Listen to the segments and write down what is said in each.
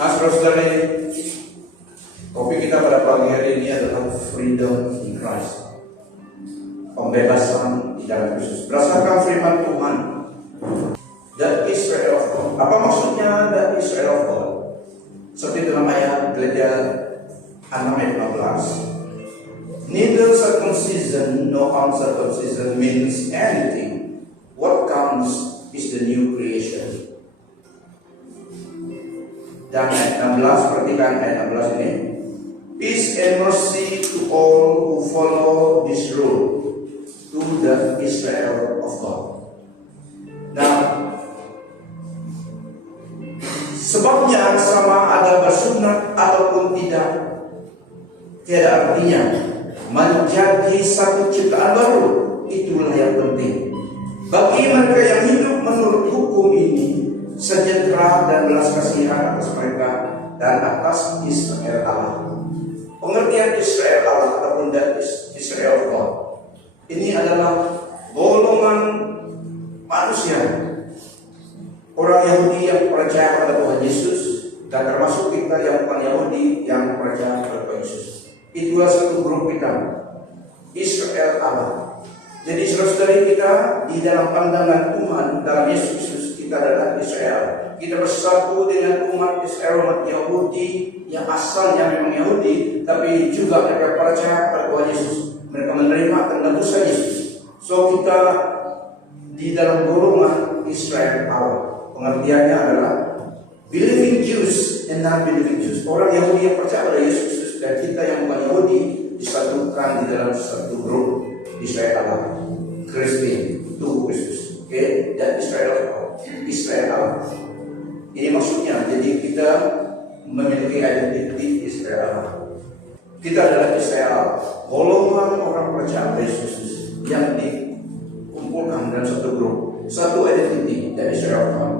Nah, saudara-saudara, topik kita pada pagi hari ini adalah freedom in Christ, pembebasan di dalam Kristus. Berdasarkan firman Tuhan, the Israel of God. Apa maksudnya the Israel of God? Seperti dalam ayat Galatia 6 ayat 15. Neither circumcision nor uncircumcision means anything. What counts is the new creation. Dan ayat 16, perhatikan ayat 16 ini. Peace and mercy to all who follow this rule, to the Israel of God. Nah, sebabnya sama ada bersunat ataupun tidak, tiada artinya. Menjadi satu ciptaan baru, itulah yang penting. Bagi mereka yang hidup menurut hukum ini, sejahtera dan belas kasihan atas mereka dan atas Israel Allah. Pengertian Israel Allah ataupun Israel God ini adalah golongan manusia, orang Yahudi yang percaya pada Tuhan Yesus, dan termasuk kita yang bukan Yahudi yang percaya pada Tuhan Yesus. Itulah satu grup kita, Israel Allah. Jadi saudara-saudari kita di dalam pandangan Tuhan dalam Yesus Kristus, kita adalah Israel. Kita bersatu dengan umat Israel, umat Yahudi yang asalnya memang Yahudi, tapi juga mereka percaya pada Tuhan Yesus. Mereka menerima penebusan Yesus. So kita di dalam golongan Israel Allah. Pengertiannya adalah believing Jews and non-believing Jews. Orang Yahudi yang percaya pada Yesus Kristus dan kita yang bukan Yahudi disatukan di dalam satu grup Israel Allah, Kristen, Tuhan Kristus. Oke, dan Israel Allah. Ini maksudnya, jadi kita memiliki identiti Israel Allah. Kita adalah Israel, golongan orang percaya Yesus yang dikumpulkan dalam satu grup, satu identiti dari Israel Allah.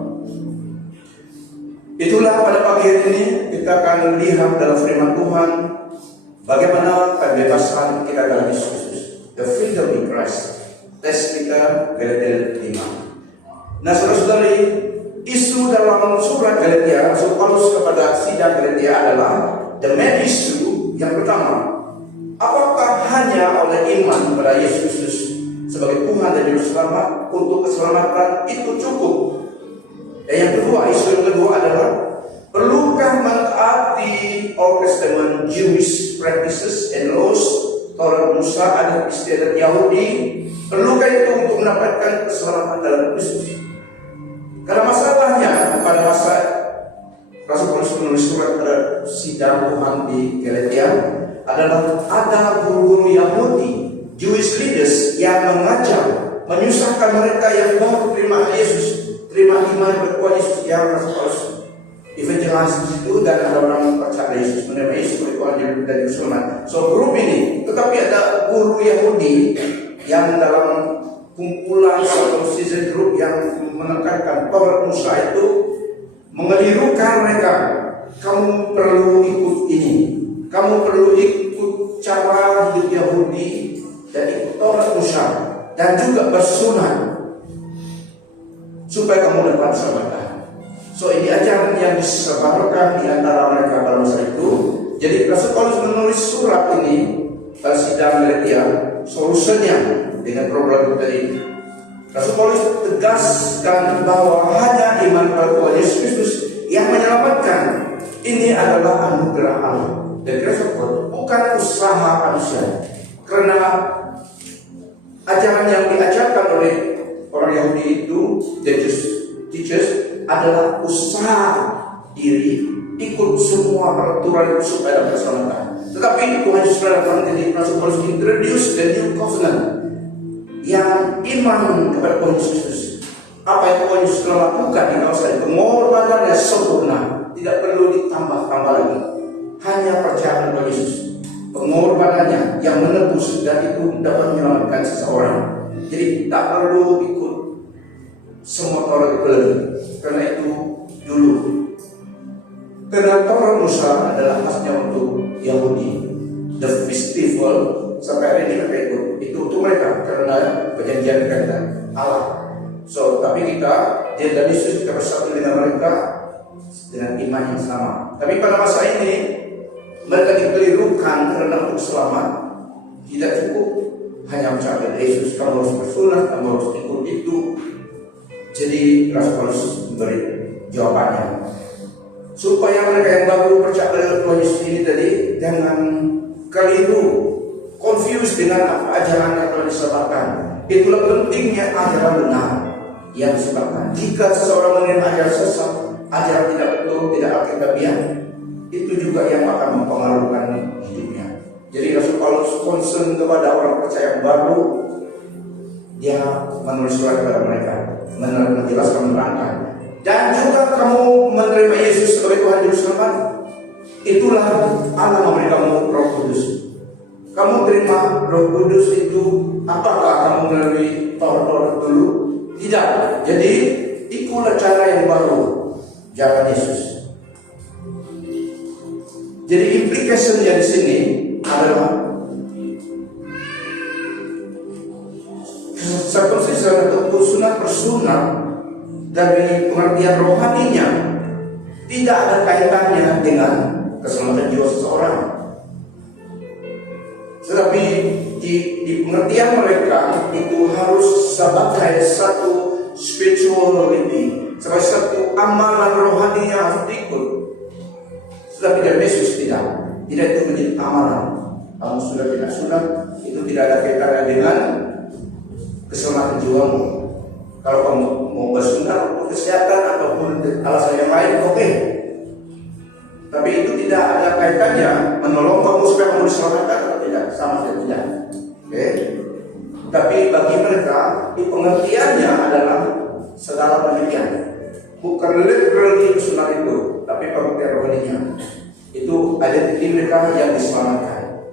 Itulah pada pagi hari ini kita akan melihat dalam firman Tuhan bagaimana pembebasan kita dalam Yesus Kristus, the freedom in Christ. Tes kita Galatia 5. Nah, saudara-saudari, isu dalam surat Galatia, Rasul Paulus kepada sidang Galatia adalah the main issue yang pertama. Apakah hanya oleh iman kepada Yesus Kristus sebagai Tuhan dan Juru Selamat untuk keselamatan itu cukup? Dan yang kedua, isu yang kedua adalah perlukah mentaati Old Testament Jewish practices and laws, Taurat Musa, adat istiadat Yahudi? Perlukah itu untuk mendapatkan keselamatan dalam Kristus? Karena masalahnya pada masa Rasul Paulus menulis surat pada sidang Tuhan di Galatia adalah ada guru-guru Yahudi, Jewish leaders yang mengajar, menyusahkan mereka yang baru terima Yesus, terima iman kepada Yesus, yang Rasul Paulus evangelize itu, dan ada orang percaya Yesus, menerima Yesus sebagai Tuhan dan Juru Selamat. So grup ini, tetapi ada guru Yahudi yang dalam kumpulan satu season group yang menekankan Taurat Musa itu mengelirukan mereka. Kamu perlu ikut ini, kamu perlu ikut cara hidup Yahudi dan ikut Taurat Musa dan juga bersunat supaya kamu dapat keselamatan. So ini ajaran yang disebarkan di antara mereka pada masa itu. Jadi Rasul Paulus menulis surat ini pada sidang Galatia, solusinya dengan problem tadi. Rasul Paulus tegaskan bahwa hanya iman kepada Tuhan Yesus Kristus yang menyelamatkan. Ini adalah anugerah Allah. The grace of God, bukan usaha manusia. Karena ajaran yang diajarkan oleh orang Yahudi itu, the Jewish teachers, adalah usaha diri, ikut semua peraturan supaya dapat keselamatan. Tetapi Tuhan Yesus datang, jadi Rasul Paulus introduce the new covenant yang iman kepada Tuhan Yesus Kristus. Apa yang Tuhan Yesus telah lakukan di kawasan itu, pengorbanannya sempurna, tidak perlu ditambah-tambah lagi. Hanya percaya kepada Yesus, pengorbanannya yang menebus, dan itu dapat menyelamatkan seseorang. Jadi tak perlu ikut semua Taurat itu lagi. Karena itu dulu, karena Taurat Musa adalah khasnya untuk Yahudi. The festival sampai hari ini mereka ikut itu untuk mereka karena perjanjian dengan Allah. So tapi kita di dalam Yesus kita bersatu dengan mereka dengan iman yang sama. Tapi pada masa ini mereka dikelirukan karena untuk selamat tidak cukup hanya mencapai Yesus, kamu harus bersunat, kamu harus ikut itu. Jadi Rasul Paulus memberi jawabannya supaya mereka yang baru percaya pada Tuhan Yesus ini tadi jangan keliru, confused dengan apa ajaran yang telah disebarkan. Itulah pentingnya ajaran benar yang disebarkan. Jika seseorang menerima ajaran sesat, ajaran tidak betul, tidak alkitabiah, itu juga yang akan mempengaruhi hidupnya. Jadi Rasul Paulus concern kepada orang percaya yang baru. Dia menulis surat kepada mereka, menjelaskan, menerangkan. Dan juga kamu menerima Yesus sebagai Tuhan Juru Selamat, itulah Allah memberi kamu Roh Kudus. Kamu terima Roh Kudus itu, apakah kamu melalui Taurat dulu? Tidak. Jadi ikulah cara yang baru, jalan Yesus. Jadi implikasinya di sini adalah sirkumsisi atau sunat persunat dari pengertian rohaninya tidak ada kaitannya dengan keselamatan jiwa seseorang. Tetapi di pengertian mereka itu harus sebagai satu spirituality, sebagai satu amalan rohani yang harus diikut. Tetapi dari Yesus tidak itu menjadi amalan. Kamu sudah tidak sunat, itu tidak ada kaitannya dengan keselamatan jiwamu. Kalau kamu mau bersunat untuk kesehatan ataupun alasan yang lain, oke. Tapi itu tidak ada kaitannya menolong kamu supaya kamu diselamatkan atau tidak, sama saja tidak. Oke. Tapi bagi mereka, pengertiannya adalah segala demikian. Bukan literally sunat itu, tapi pengertian rohaninya. Itu identiti mereka yang diselamatkan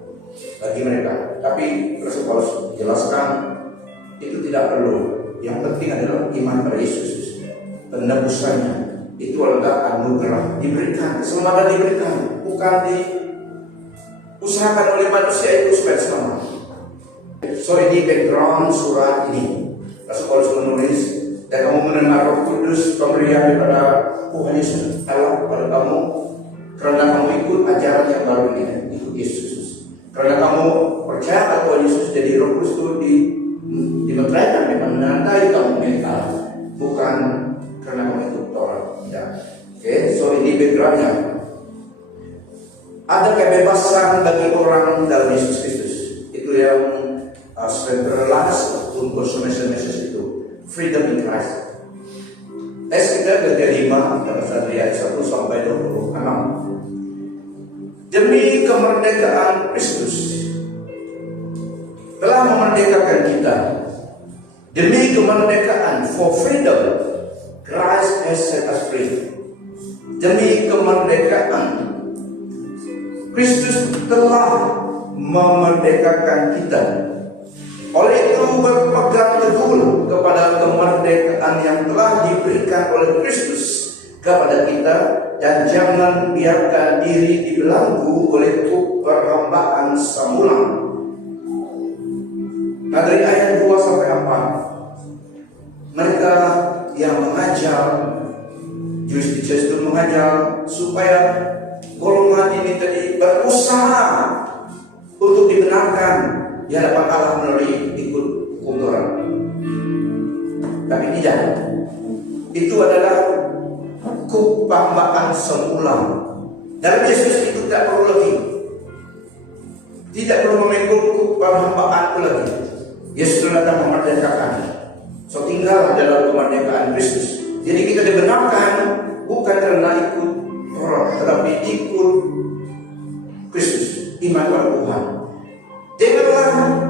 bagi mereka. Tapi Rasul Paulus jelaskan itu tidak perlu. Yang penting adalah iman pada Yesus. Penebusannya itu adalah anugerah, diberikan, keselamatan diberikan, bukan diusahakan oleh manusia itu supaya selamat. So ini background surat ini. Rasul Paulus menulis, dan kamu menerima Roh Kudus pemberian daripada Tuhan Yesus Allah kepada kamu, karena kamu ikut ajaran yang baru ini, ikut Yesus. Karena kamu percaya pada Tuhan Yesus, jadi Roh Kudus itu dimeteraikan dengan menandai kamu milik Allah, bukan karena kamu ikut Taurat. Tidak. Oke, so ini backgroundnya. Ada kebebasan bagi orang dalam Yesus Kristus. Itu yang centralized untuk consummation message itu, freedom in Christ. Teks kita ke-5 dalam ayat 1 sampai 26. Demi kemerdekaan Kristus telah memerdekakan kita. Demi kemerdekaan, for freedom, Christ has set us free. Demi kemerdekaan, Kristus telah memerdekakan kita. Oleh itu berpegang teguh kepada kemerdekaan yang telah diberikan oleh Kristus kepada kita, dan jangan biarkan diri dibelenggu oleh perhambaan semula. Nah, dari ayat 2 sampai 4, mereka yang mengajar, Jewish teachers itu mengajar supaya golongan ini tadi berusaha untuk dibenarkan di hadapan Allah melalui ikut hukum Taurat. Tapi tidak. Itu adalah kepambaan semula. Dalam Yesus itu tidak perlu lagi. Tidak perlu memikul kepambaan itu lagi. Yesus datang memerdekakan. So tinggal dalam kemerdekaan Kristus. Jadi kita dibenarkan bukan karena ikut Taurat, tetapi ikut Kristus, iman kepada Tuhan.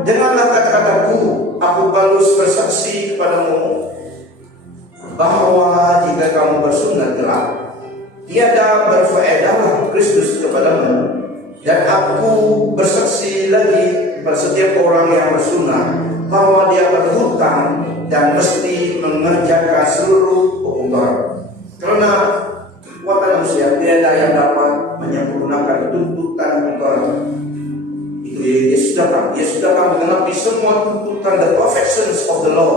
Dengarlah kata-kataku, aku balus bersaksi kepadamu bahwa jika kamu bersunat kelak, tiada berfaedahlah Kristus kepadamu. Dan aku bersaksi lagi pada setiap orang yang bersunat bahwa dia berhutang dan mesti mengerjakan seluruh hukum Taurat. Karena kekuatan manusia tiada yang dapat menyempurnakan tuntutan hukum Taurat. Itu Yesus datang. Yesus datang menggenapi semua tuntutan, the perfections of the law.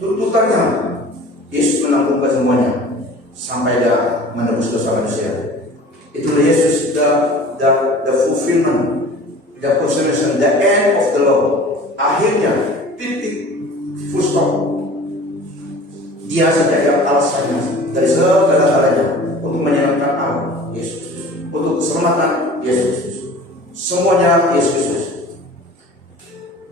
Tuntutannya Yesus menanggungkan semuanya. sampai dia menebus dosa manusia. Itulah Yesus, the fulfillment, the consummation, the end of the law. Akhirnya, titik, full stop. Dia saja yang alasannya dari segala-galanya untuk menyenangkan Allah, Yesus. Untuk keselamatan, Yesus. Semuanya Yesus.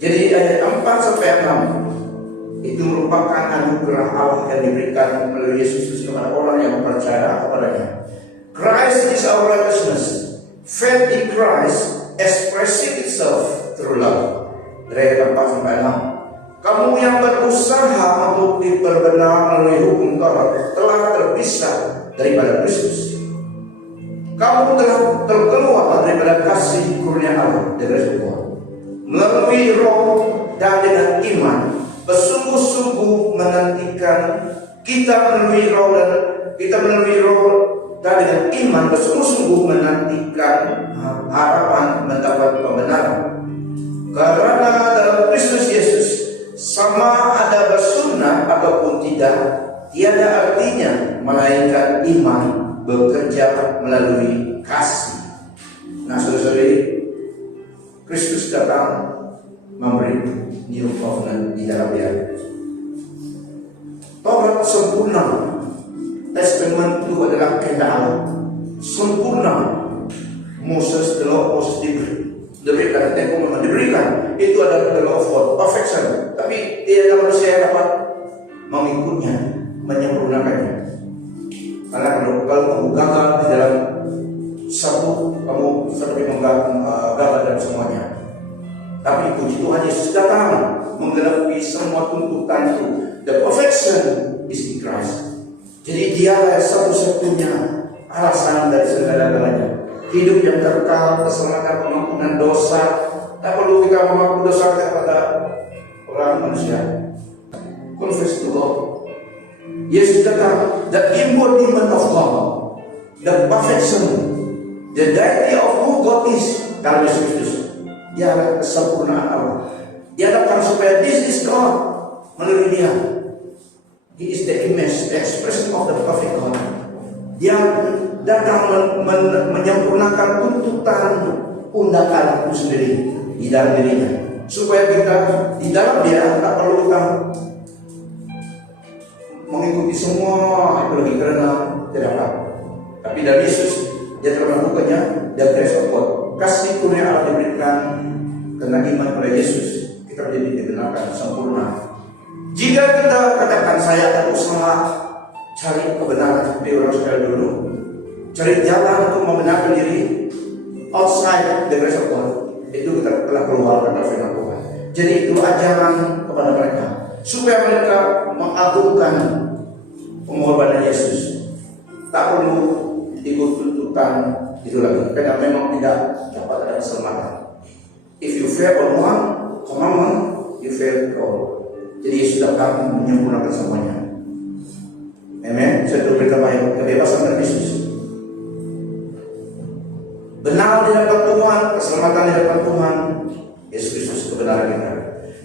Jadi ayat 4-6 itu merupakan anugerah Allah yang diberikan melalui Yesus kepada orang yang percaya kepadanya. Christ is our righteousness. Faith in Christ expressing itself through love. Dari ayat 4-6. Kamu yang berusaha untuk diperbenar melalui hukum Taurat telah terpisah daripada Kristus. Kamu telah terkeluar daripada kasih karunia Allah dari Tuhan. Melalui roh dan dengan iman bersungguh-sungguh menantikan kita melalui roh dan dengan iman bersungguh-sungguh menantikan harapan mendapat pembenaran. Karena dalam Kristus Yesus sama ada bersunat ataupun tidak, tiada artinya melainkan iman bekerja melalui kasih. Nah, saudara-saudari, Kristus datang memberi new covenant di dalam dia. Taurat sempurna, testament itu adalah kehendak Allah sempurna. Moses diberikan, tempo memang diberikan. Itu adalah the law of God, perfection. Tapi tidak ada manusia yang dapat mengikutnya, menyempurnakannya. Karena kalau kamu gagal di dalam satu, kamu seperti gagal dalam semuanya. Tapi puji Tuhan, Yesus datang menggenapi semua tuntutan itu. The perfection is in Christ. Jadi dia satu-satunya alasan dari segala-galanya. Hidup yang kekal, keselamatan, pengampunan dosa. Tak perlu kita mengaku dosa kepada orang manusia. Confess to God. Yesus datang, the embodiment of God, the perfection, the deity of who God is dalam Yesus Kristus. Dia adalah kesempurnaan Allah. Dia datang supaya this is God melalui dia. He is the image, the expression of the perfect God. Dia datang menyempurnakan tuntutan undangan itu sendiri di dalam dirinya, supaya kita di dalam dia tak perlu kita mengikuti semua itu lagi karena tidak apa. Tapi dari Yesus dia telah melakukannya, dan grace of God, kasih karunia Allah diberikan karena iman pada Yesus, kita menjadi dibenarkan sempurna. Jika kita katakan saya tak usaha cari kebenaran seperti orang sekali dulu, cari jalan untuk membenarkan diri outside the grace of God, itu kita telah keluar dari firman Tuhan. Jadi itu ajaran kepada mereka supaya mereka mengagungkan pengorbanan Yesus. Tak perlu ikut tuntutan itu lagi, karena memang tidak dapat ada keselamatan. If you fail on one commandment, you fail all. Jadi Yesus datang menyempurnakan semuanya. Amen. Saya berita baik, kebebasan dari Yesus. Benar di hadapan Tuhan, keselamatan di hadapan Tuhan, Yesus Kristus kebenaran kita.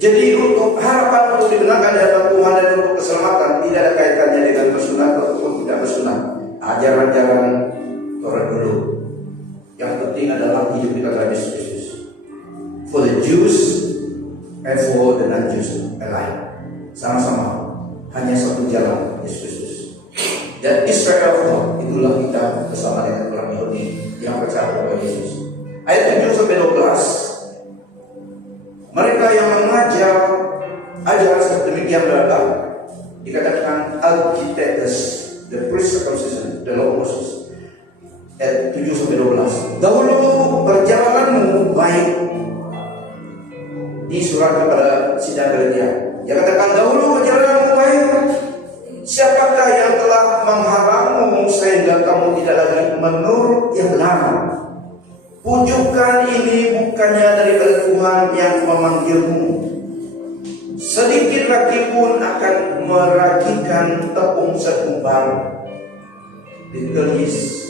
Jadi untuk harapan untuk dibenarkan di hadapan Tuhan dan untuk keselamatan tidak ada kaitannya dengan bersunat ataupun tidak bersunat. Ajaran-ajaran Taurat dulu. Yang penting adalah hidup kita dalam Yesus Kristus. For the Jews and for the non-Jews alike. Sama-sama hanya satu jalan, Yesus Kristus. Dan Israel God, itulah kita bersama dengan orang Yahudi yang percaya kepada Yesus. Ayat 7-12, mereka yang mengajar ajaran seperti demikian berada dikatakan Architectus, the priest circumcision, the law of Moses. Ayat 7-12, dahulu perjalananmu baik, di surat kepada sidang Galatia. Dia katakan dahulu perjalananmu baik. Siapakah yang telah menghalangimu sehingga kamu tidak lagi menurut yang lama? Pujukan ini bukannya daripada Tuhan yang memanggilmu. Sedikit lagi pun akan meragikan tepung segumpal. Ditulis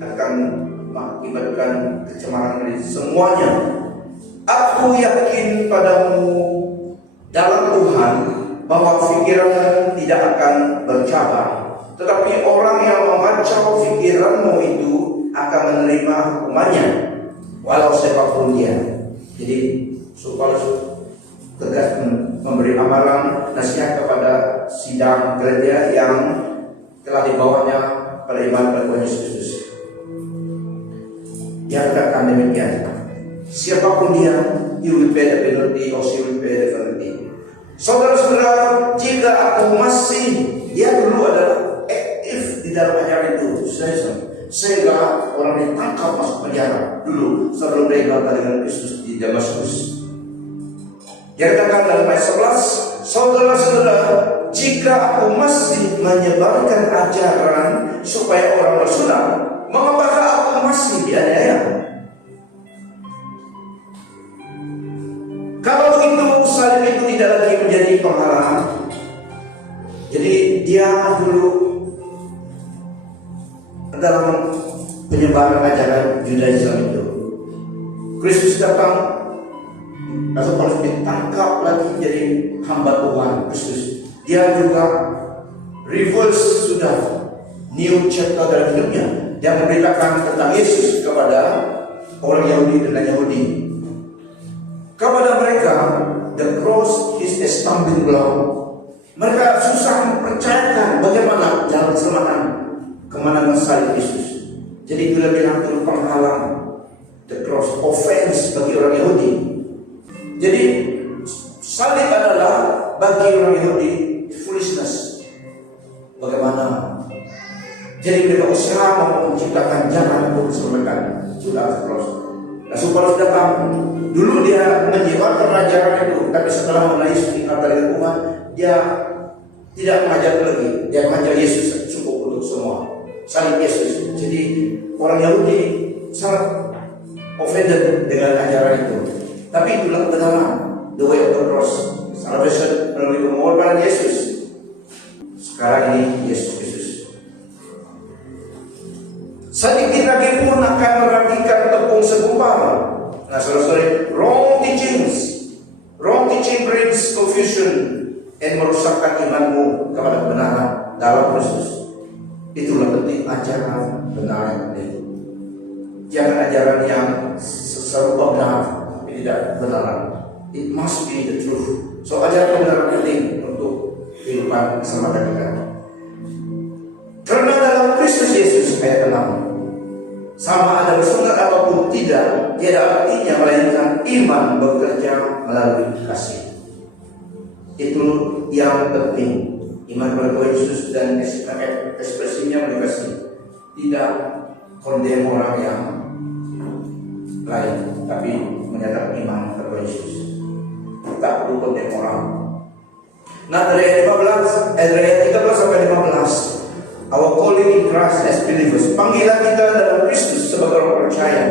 akan mengakibatkan kecemaran dari semuanya. Aku yakin padamu dalam Tuhan bahwa pikiranmu tidak akan bercabang. Tetapi orang yang mengacau pikiranmu itu akan menerima hukumannya, walau siapapun dia. Jadi supaya tegas memberi amalan nasihat kepada sidang gereja yang telah dibawanya pada iman pada Tuhan Yesus Kristus. Dia katakan demikian, siapapun dia, you will pay the penalty or she will pay the penalty. Saudara-saudara, jika aku masih, dia dulu adalah aktif di dalam ajaran itu, sehingga orang ditangkap masuk penjara dulu sebelum dia berkata dengan Kristus di Damaskus. Dia katakan dalam ayat 11, saudara-saudara, jika aku masih menyebarkan ajaran supaya orang bersunat, mengapakah aku masih dianiaya? Kalau begitu, salib itu tidak lagi menjadi penghalang. Jadi dia dulu dalam penyebaran ajaran Judaisme itu, Kristus datang, lalu Paulus ditangkap lagi jadi hamba Tuhan Kristus. Dia juga reverse, sudah new chapter dalam hidupnya. Dia memberitakan tentang Yesus kepada orang Yahudi dan non-Yahudi. Kepada mereka, the cross is a stumbling block. Mereka susah mempercayakan bagaimana jalan keselamatan, kemenangan salib Yesus. Jadi bila bilang itu penghalang, the cross offense bagi orang Yahudi. Jadi salib adalah bagi orang Yahudi foolishness. Bagaimana? Jadi mereka usaha menciptakan jalan untuk diselamatkan. Sudah cross. Rasul Paulus datang. Dulu dia menyebarkan ajaran itu, tapi setelah mulai tinggal dari Tuhan, dia tidak mengajar lagi. Dia mengajar Yesus cukup untuk semua. Salib Yesus. Jadi orang Yahudi sangat offended dengan ajaran itu. Tapi itulah kebenaran, the way of the cross. Salvation melalui pengorbanan Yesus. Sekarang ini Yesus Kristus. Sedikit lagi pun akan merapikan tepung segumpal. Nah, saudara-saudara, wrong teaching brings confusion and merusakkan imanmu kepada kebenaran dalam Kristus. Itulah penting ajaran benar itu. Jangan ajaran yang serupa benar tapi tidak benar. It must be the truth. So ajaran benar penting untuk kehidupan keselamatan kita. Karena dalam Kristus Yesus ayat 6, sama ada bersunat apapun tidak artinya melainkan iman bekerja melalui kasih. Itu yang penting. Iman kepada Tuhan Yesus dan ekspresinya melalui kasih. Tidak kondem orang yang lain, tapi menyatakan iman kepada Tuhan Yesus. Tak perlu kondem orang. Nah, dari ayat 13 sampai 15, our calling in Christ as believers, panggilan kita dalam Kristus sebagai orang percaya.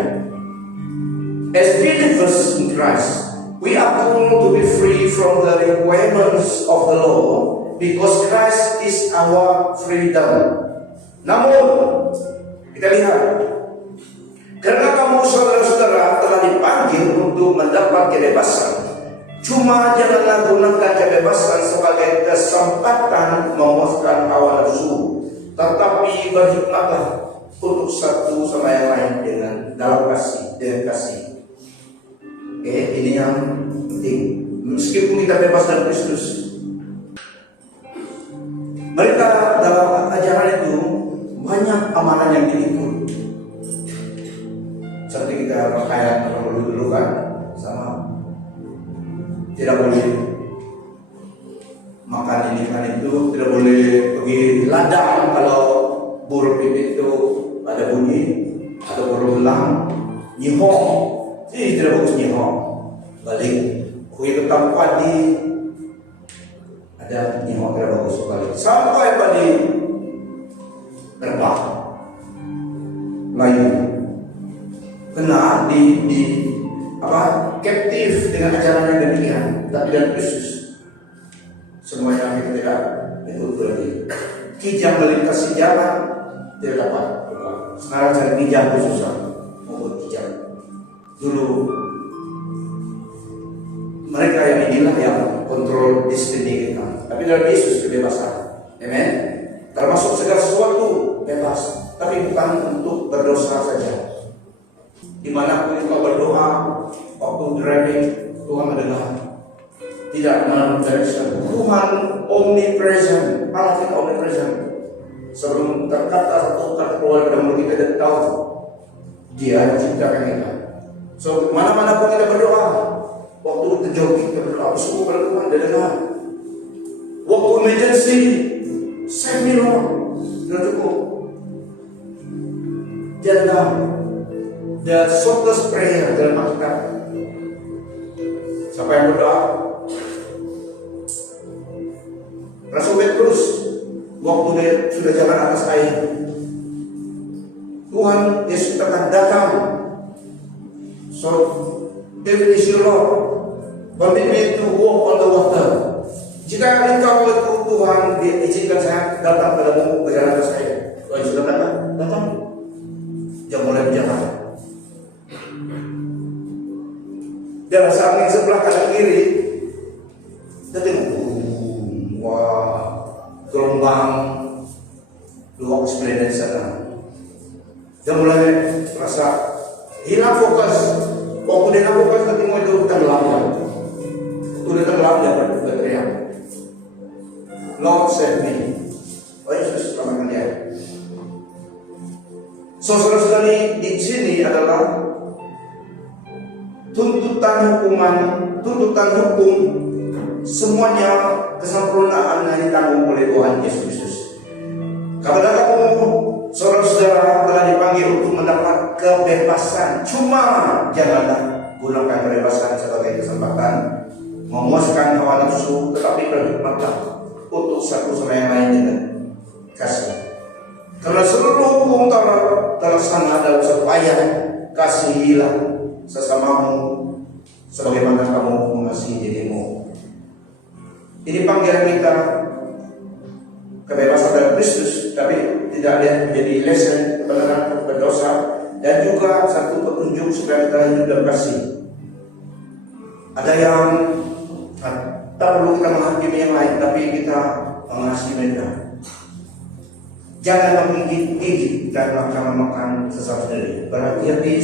As believers in Christ, we are called to be free from the requirements of the law, because Christ is our freedom. Namun, kita lihat, karena kamu saudara-saudara telah dipanggil untuk mendapat kebebasan, cuma janganlah gunakan kebebasan sebagai kesempatan memuaskan hawa nafsu, tetapi berhikmatlah untuk satu sama yang lain dengan dalam kasih, dengan kasih. Ini yang penting. Meskipun kita bebas dari Kristus, mereka dalam ajaran itu banyak amalan yang diikut. Seperti kita pakaian dulu kan, sama tidak boleh makan ini kan itu, tidak boleh pergi ladang kalau burung itu ada bunyi atau burung belang nyihong. Jadi tidak bagus nyihong. Balik kue ketam padi ada nyihong, tidak bagus sekali. Sampai padi terbang layu kena di captive dengan ajaran yang demikian. Tapi dan Kristus semuanya kita tidak itu berarti kijang melintasi jalan tidak dapat. Sekarang cari kijang itu susah, mau kijang. Dulu mereka yang inilah yang kontrol destiny kita. Tapi dalam Yesus kebebasan, amen. Termasuk segala Dimanapun engkau berdoa, waktu driving, Tuhan mendengar. Tidak non-direction. Tuhan omnipresent. Allah kita omnipresent. Sebelum terkata satu kata keluar dari mulut kita, dan tahu Dia ciptakan kita. So mana-mana pun kita berdoa, waktu terjauh kita berdoa, semua pada Tuhan dia dengar. Waktu emergency, save me Lord, sudah cukup. Dia dengar. The shortest prayer dalam Alkitab. Siapa yang berdoa? Rasul Petrus, waktu dia sudah jalan atas air, Tuhan Yesus akan datang. So, if it is your Lord, permit me to walk on the water. Jika engkau itu Tuhan diizinkan saya datang padamu berjalan atas air, Tuhan sudah datang. Jangan mulai berjalan. Dan samping sebelah kanan kiri, kita tengok, wah, gelombang luar sebelah dari sana. Dia mulai merasa hilang fokus. Waktu dia hilang fokus, kita tengok itu tenggelam. Waktu dia tenggelam, dia berteriak, Lord save me. Oh Yesus selamatkan dia. So saudara-saudari, di sini adalah tuntutan hukum, semuanya kesempurnaan yang ditanggung oleh Tuhan Yesus Kristus. Kepada kamu, saudara-saudara, telah dipanggil untuk mendapat kebebasan. Cuma janganlah gunakan kebebasan sebagai kesempatan memuaskan hawa nafsu, tetapi berhikmatlah untuk satu sama yang lain dengan kasih. Karena seluruh hukum Taurat terlaksana dalam satu ayat, kasihilah sesamamu sebagaimana kamu mengasihi dirimu. Ini panggilan kita, kebebasan dari Kristus, tapi tidak ada menjadi lesson kebenaran berdosa, dan juga satu petunjuk supaya kita hidup dalam kasih. Ada yang tak perlu kita menghakimi yang lain, tapi kita mengasihi mereka. Jangan menggigit dan makan sesama sendiri. Berhati-hati,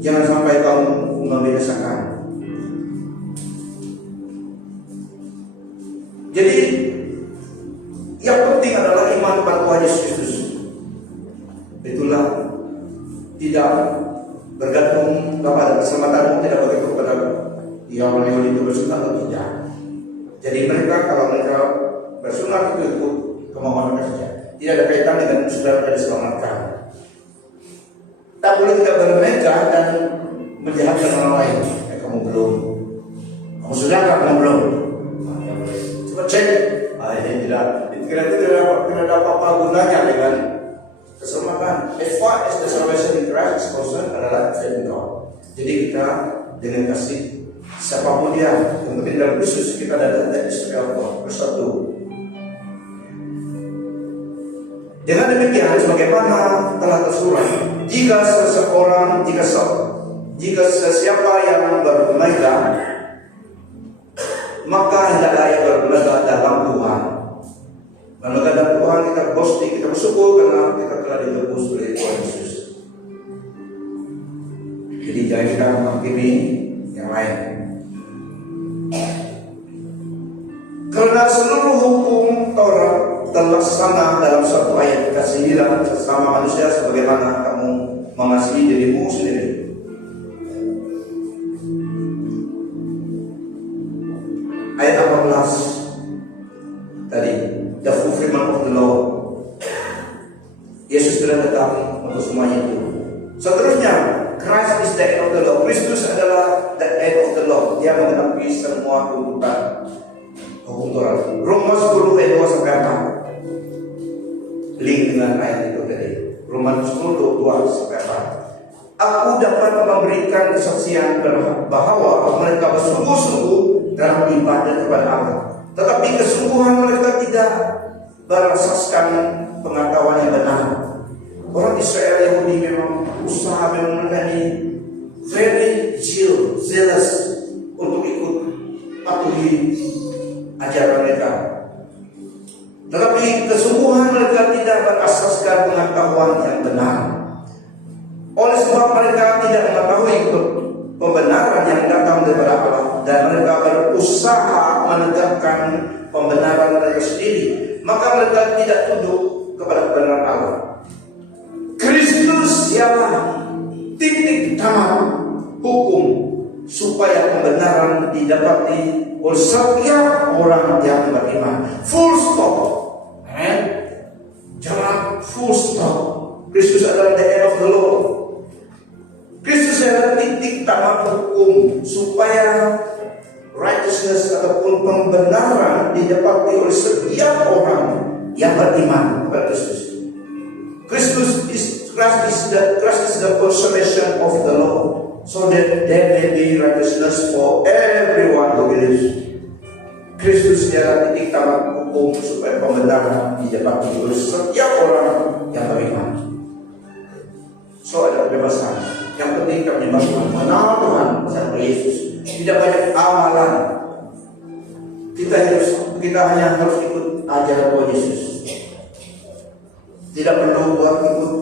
jangan sampai kamu membinasakan. Jadi yang penting adalah iman kepada Tuhan Yesus Kristus. Itulah tidak bergantung kepada keselamatanmu, tidak bergantung kepada yang orang itu bersunat atau tidak. Jadi mereka kalau mereka bersunat itu ikut kemauan mereka saja. Tidak ada kaitan dengan saudara yang diselamatkan. Tak boleh kita bermegah dan menjahatkan orang lain. Kamu belum. Kamu sudah kamu belum. Coba cek. Ini tidak. Tidak ada apa-apa gunanya dengan keselamatan. As far as the salvation in Christ is concerned adalah faith in God. Jadi kita dengan kasih siapapun dia, yang penting dalam Kristus kita datang dari istri Allah bersatu. Dengan demikian, sebagaimana telah tersurat, jika sesiapa yang bermegah, maka hendaklah ia bermegah dalam Tuhan. Bermegah dalam Tuhan, kita boasting, kita bersyukur karena kita telah ditebus oleh Tuhan Yesus. Jadi jangan kita menghakimi yang lain. Karena seluruh hukum Taurat terlaksana dalam satu ayat, kasihilah sesama manusia sebagaimana kamu mengasihi dirimu sendiri. Ayat 18 tadi, the fulfillment of the law. Yesus sudah datang untuk semuanya itu. Seterusnya, Christ is the end of the law. Kristus adalah the end of the law. Dia menggenapi semua tuntutan hukum Taurat. Roma 10 ayat 2 sampai 4. Link dengan ayat itu tadi. Roma 10 2 sampai 4. Aku dapat memberikan kesaksian bahwa mereka bersungguh-sungguh dalam ibadah kepada Allah, tetapi kesungguhan mereka tidak berasaskan pengetahuan yang benar. Orang Israel Yahudi memang usaha, memang mereka ini very zealous untuk ikut patuhi ajaran mereka. Tetapi kesungguhan mereka tidak berasaskan pengetahuan yang benar. Oleh sebab mereka tidak kebenaran yang datang daripada Allah, dan mereka berusaha menegakkan pembenaran mereka sendiri, maka mereka tidak tunduk kepada kebenaran Allah. Kristus ialah titik tamat hukum supaya kebenaran didapati oleh setiap orang yang beriman. Full stop. Jangan full stop. Kristus adalah the end of the law. Kristus adalah titik tamat hukum supaya righteousness ataupun pembenaran didapati oleh setiap orang yang beriman kepada Kristus. Christ is the consummation of the law, so that there may be righteousness for everyone who believes. Kristus adalah titik tamat hukum supaya pembenaran didapati oleh setiap orang yang beriman. So ada kebebasan. Yang penting kami mengenal Tuhan bersama Yesus. Tidak banyak amalan. Kita hanya harus ikut ajaran Tuhan Yesus. Tidak perlu buat ikut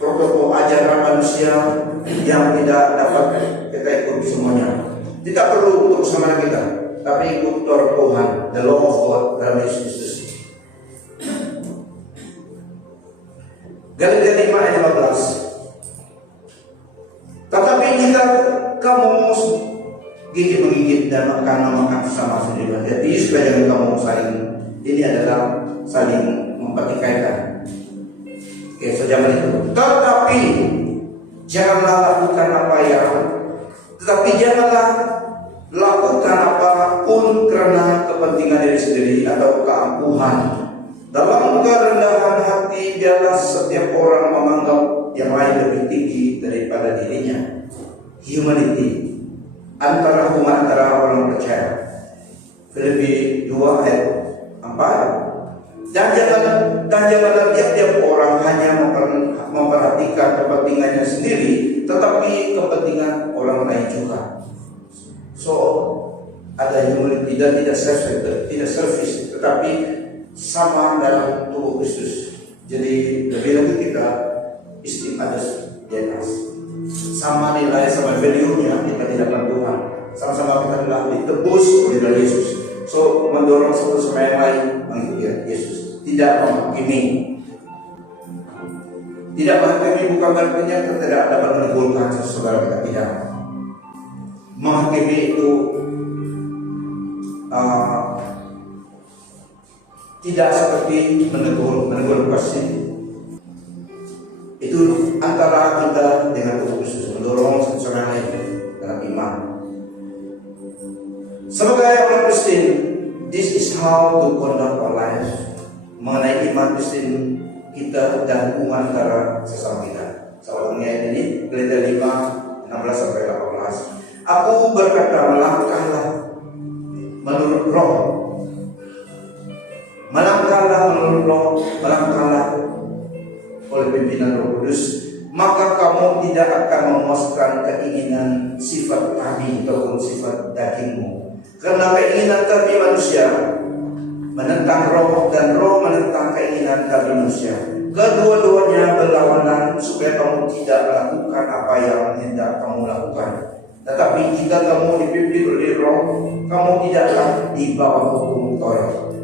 protokol ajaran manusia yang tidak dapat kita ikut semuanya. Tidak perlu untuk sama kita, tapi ikut Torah Tuhan, the law of God dalam Yesus Kristus. Galatia 5 ayat 15. Tetapi jika kamu gigit menggigit dan makan sama sendiri, jadi supaya kamu saling mempertikaikan. Oke, sejaman itu. Tetapi janganlah lakukan apapun karena kepentingan diri sendiri atau keangkuhan. Dalam kerendahan hati biarlah setiap orang menganggap yang lain lebih tinggi daripada dirinya. Humility antara orang percaya. Filipi 2 ayat 4. Dan janganlah tiap-tiap orang hanya memperhatikan kepentingannya sendiri, tetapi kepentingan orang lain juga. So ada humility dan tidak selfish, tetapi sama dalam tubuh Kristus. Jadi lebih lagi kita esteem others than us. Sama nilai, sama value-nya kita di hadapan Tuhan. Sama-sama kita telah ditebus oleh Yesus. So mendorong satu sama yang lain mengikuti Yesus. Tidak menghakimi. Tidak menghakimi bukan artinya kita tidak dapat menegurkan saudara kita, tidak. Menghakimi itu tidak seperti menegur pasti. Itu antara kita dengan Tuhan Yesus, mendorong satu sama lain dalam iman. Sebagai orang Kristen, this is how to conduct our lives. Mengenai iman Kristen kita dan hubungan antara sesama kita. Soalnya ini Galatia 5 16 sampai 18. Aku berkata, melangkahlah menurut roh. Melangkahlah menurut roh, melangkahlah oleh pimpinan Roh Kudus, maka kamu tidak akan memuaskan keinginan sifat kami ataupun sifat dagingmu. Karena keinginan kami manusia menentang roh dan roh menentang keinginan kami manusia. Kedua-duanya berlawanan supaya kamu tidak melakukan apa yang hendak kamu lakukan. Tetapi jika kamu dipimpin oleh roh, kamu tidaklah di bawah hukum Taurat.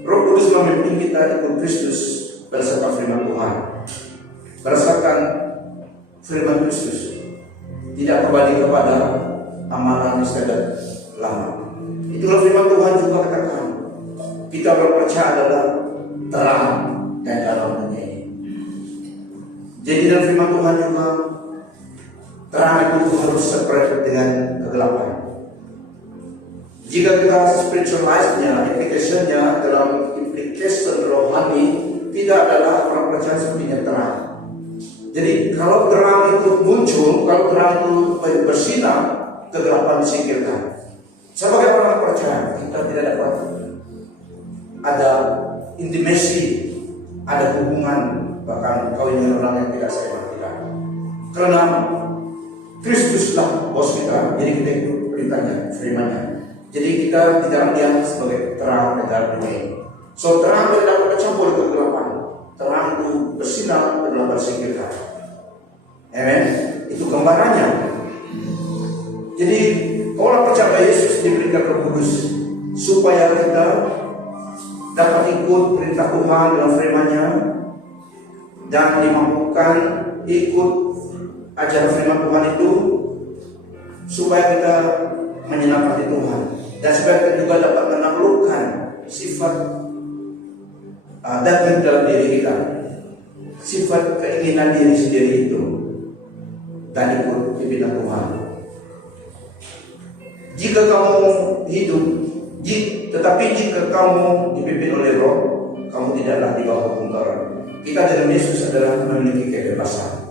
Roh Kudus memimpin kita ikut Kristus berdasarkan firman Tuhan. Berdasarkan firman Kristus, tidak kembali kepada amalan istiadat lama. Itulah firman Tuhan juga katakan, kita berpercaya adalah terang dan dalam dunia ini. Jadi dalam firman Tuhan juga, terang itu harus separate dengan kegelapan. Jika kita spiritualize-nya, application-nya dalam implication rohani, tidak adalah orang percaya sepertinya terang. Jadi kalau terang itu muncul, kalau terang itu bersinar, kegelapan disingkirkan. Sebagai orang percaya, kita tidak dapat ada intimasi, ada hubungan, bahkan kawin dengan orang yang tidak saya tidak. Karena Kristuslah bos kita, jadi kita ikut perintahnya, firman-Nya. Jadi kita tidak diam sebagai terang di dalam dunia ini. So terang tidak dapat bercampur kegelapan. Terang itu bersinar, kegelapan singkirkan. Amen. Itu gambarannya. Jadi orang percaya Yesus diberikan Roh Kudus supaya kita dapat ikut perintah Tuhan dalam firman-Nya dan dimampukan ikut ajaran firman Tuhan itu supaya kita menyenangkan Tuhan dan supaya kita juga dapat menaklukkan sifat daging dalam diri kita, sifat keinginan diri sendiri itu, dan ikut pimpinan Tuhan. Jika kamu hidup, tetapi jika kamu dipimpin oleh Roh, kamu tidaklah di bawah hukum Taurat. Kita dalam Yesus adalah memiliki kebebasan.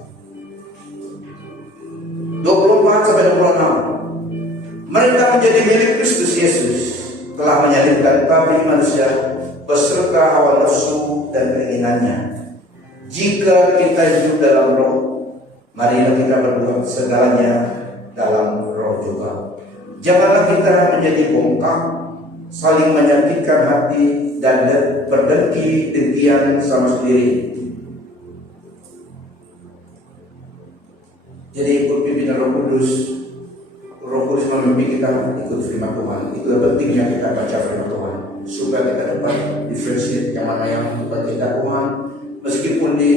24 sampai 26. Mereka menjadi milik Kristus Yesus, telah menyalibkan kami manusia beserta hawa nafsu dan keinginannya. Jika kita hidup dalam Roh, marilah kita berbuat segalanya dalam Roh juga. Janganlah kita menjadi bongkak, saling menyakitkan hati dan berdengki-dengkian sama sendiri. Jadi ikut pimpinan Roh Kudus. Roh Kudus memimpin kita ikut firman Tuhan. Itu pentingnya kita baca firman Tuhan supaya kita dapat diferensiasi yang mana yang bukan kita Tuhan. Meskipun di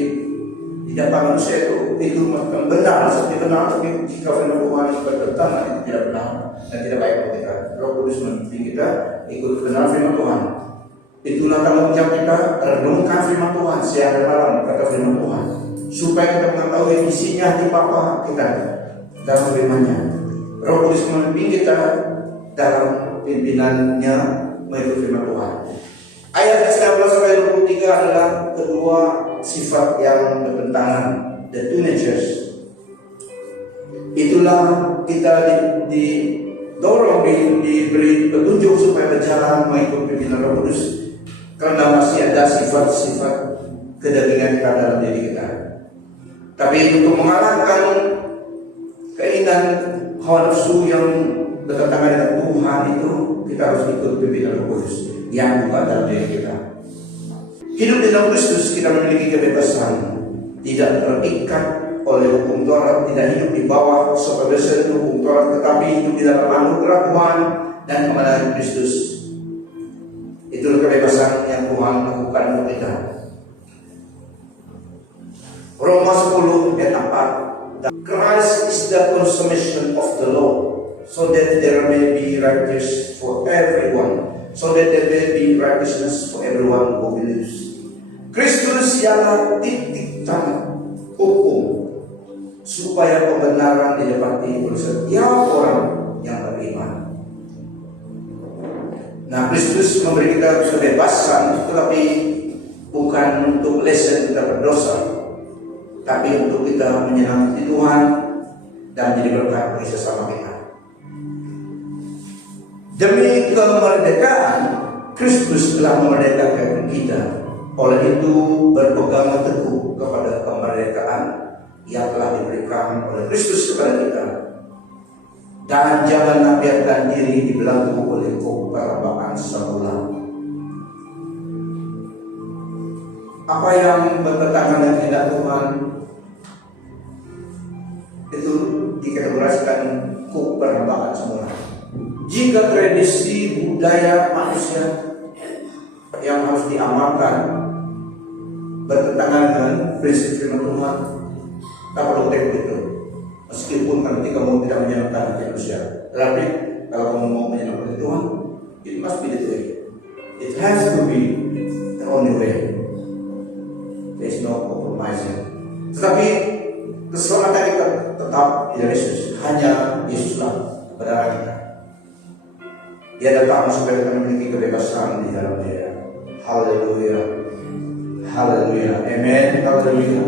depan manusia itu benar, seperti benar, tapi jika firman Tuhan bertentangan itu tidak benar dan tidak baik untuk kita. Roh Kudus memimpin kita ikut benar firman Tuhan. Itulah tanggung jawab kita, renungkan firman Tuhan siang dan malam, kata firman Tuhan, supaya kita mengetahui isinya di Bapa kita dalam firman-Nya. Roh Kudus memimpin kita dalam pimpinannya mengikut firman Tuhan. Ayat 19 sampai 23 adalah kedua sifat yang bertentangan, the two natures. Itulah kita didorong, diberi petunjuk supaya berjalan mengikut pimpinan Roh Kudus, karena masih ada sifat-sifat kedagingan kita dalam diri kita. Tapi untuk mengalahkan keinginan hawa nafsu yang bertentangan dengan Tuhan itu, kita harus ikut pimpinan Roh Kudus yang bukan dalam diri kita. Hidup di dalam Kristus, kita memiliki kebebasan, tidak terikat oleh hukum Taurat, tidak hidup di bawah supervision hukum Taurat, tetapi hidup di dalam anugerah Tuhan dan kemenangan Kristus. Itulah kebebasan yang Tuhan lakukan untuk kita. Roma 10 ayat 4. Christ is the consummation of the law, so that there may be righteousness for everyone, so that there may be righteousness for everyone who believes. Kristus ialah titik tamat hukum, supaya kebenaran didapati oleh setiap orang yang beriman. Nah, Kristus memberi kita kebebasan, tetapi bukan untuk lesson kita berdosa, tapi untuk kita menyenangkan Tuhan dan menjadi berkat bagi sesama kita. Demi kemerdekaan, Kristus telah memerdekakan kita. Oleh itu, berpegang teguh kepada kemerdekaan yang telah diberikan oleh Kristus kepada kita. Dan janganlah biarkan diri dibelenggu oleh keperabaan semula. Apa yang bertentangan dengan kehendak Tuhan itu dikategorikan keperabaan semula. Jika tradisi budaya manusia yang harus diamalkan bertentangan dengan prinsip firman Tuhan, tak perlu teknik itu. Meskipun nanti kamu tidak menyenangkan manusia, tetapi kalau kamu mau menyenangkan Tuhan, it must be the way. It has to be the only way. There is no compromising. Tetapi keselamatan kita tetap di Yesus, hanya Yesuslah kebenaran kita. Dia datang supaya kita memiliki kebebasan di dalam Dia. Haleluya, haleluya, amen, haleluya.